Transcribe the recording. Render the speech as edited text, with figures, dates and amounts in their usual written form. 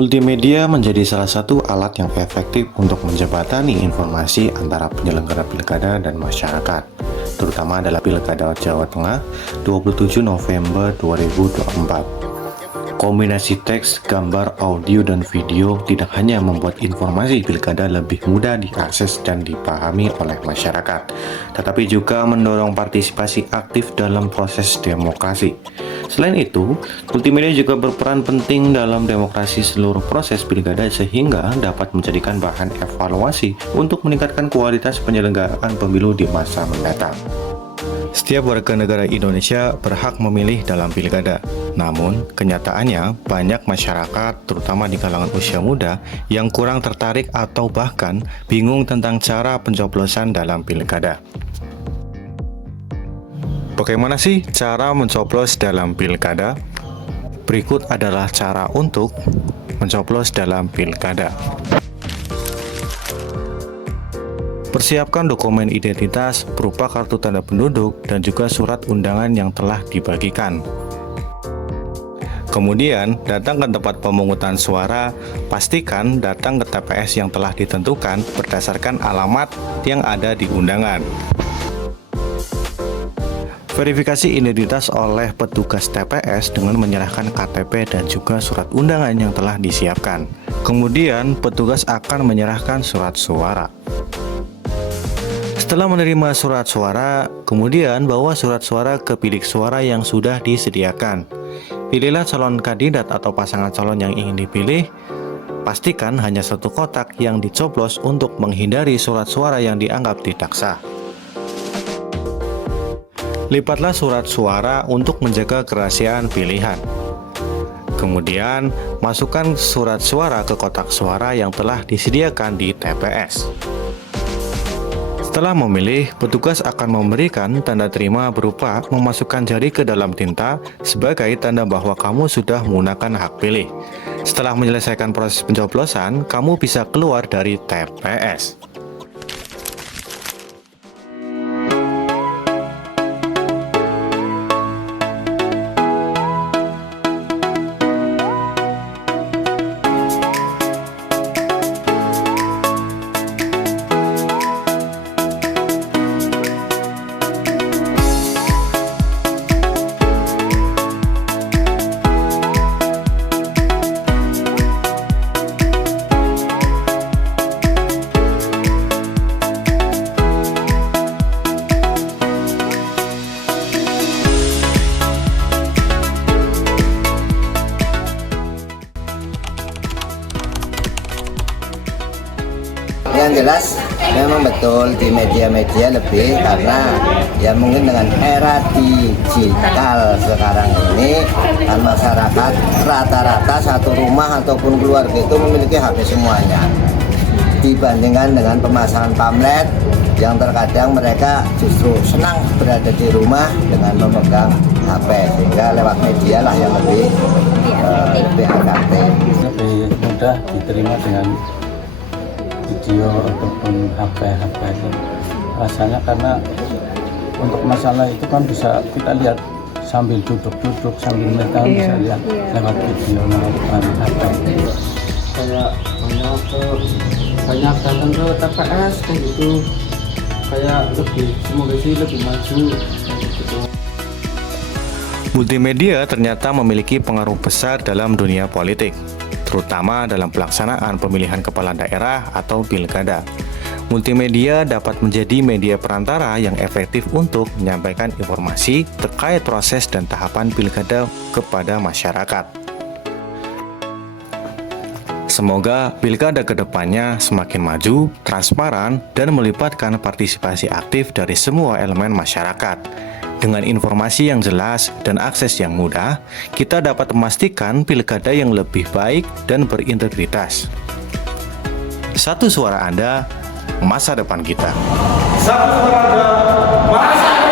Multimedia menjadi salah satu alat yang efektif untuk menjembatani informasi antara penyelenggara pilkada dan masyarakat, terutama adalah Pilkada Jawa Tengah 27 November 2024. Kombinasi teks, gambar, audio, dan video tidak hanya membuat informasi pilkada lebih mudah diakses dan dipahami oleh masyarakat, tetapi juga mendorong partisipasi aktif dalam proses demokrasi. Selain itu, multimedia juga berperan penting dalam demokrasi seluruh proses pilkada sehingga dapat menjadikan bahan evaluasi untuk meningkatkan kualitas penyelenggaraan pemilu di masa mendatang. Setiap warga negara Indonesia berhak memilih dalam pilkada. Namun, kenyataannya banyak masyarakat, terutama di kalangan usia muda, yang kurang tertarik atau bahkan bingung tentang cara pencoblosan dalam pilkada. Bagaimana sih cara mencoblos dalam pilkada? Berikut adalah cara untuk mencoblos dalam pilkada. Persiapkan dokumen identitas berupa kartu tanda penduduk dan juga surat undangan yang telah dibagikan. Kemudian, datang ke tempat pemungutan suara, pastikan datang ke TPS yang telah ditentukan berdasarkan alamat yang ada di undangan. Verifikasi identitas oleh petugas TPS dengan menyerahkan KTP dan juga surat undangan yang telah disiapkan. Kemudian, petugas akan menyerahkan surat suara. Setelah menerima surat suara, kemudian bawa surat suara ke bilik suara yang sudah disediakan. Pilihlah calon kandidat atau pasangan calon yang ingin dipilih. Pastikan hanya satu kotak yang dicoblos untuk menghindari surat suara yang dianggap tidak sah. Lipatlah surat suara untuk menjaga kerahasiaan pilihan. Kemudian, masukkan surat suara ke kotak suara yang telah disediakan di TPS. Setelah memilih, petugas akan memberikan tanda terima berupa memasukkan jari ke dalam tinta sebagai tanda bahwa kamu sudah menggunakan hak pilih. Setelah menyelesaikan proses pencoblosan, kamu bisa keluar dari TPS. Yang jelas memang betul di media-media lebih, karena ya mungkin dengan era digital sekarang ini kan masyarakat rata-rata satu rumah ataupun keluarga itu memiliki HP semuanya, dibandingkan dengan pemasangan pamflet yang terkadang mereka justru senang berada di rumah dengan memegang HP, sehingga lewat media lah yang lebih adaptif, lebih mudah diterima dengan video ataupun HP itu rasanya, karena untuk masalah itu kan bisa kita lihat sambil duduk sambil mereka bisa lihat lewat video lewat HP. Kayak banyak datang ke TPS kayak gitu, kayak semoga sih lebih maju gitu. Multimedia ternyata memiliki pengaruh besar dalam dunia politik, terutama dalam pelaksanaan pemilihan kepala daerah atau pilkada. Multimedia dapat menjadi media perantara yang efektif untuk menyampaikan informasi terkait proses dan tahapan pilkada kepada masyarakat. Semoga pilkada kedepannya semakin maju, transparan, dan melibatkan partisipasi aktif dari semua elemen masyarakat. Dengan informasi yang jelas dan akses yang mudah, kita dapat memastikan pilkada yang lebih baik dan berintegritas. Satu suara Anda, masa depan kita. Satu suara Anda, masa depan.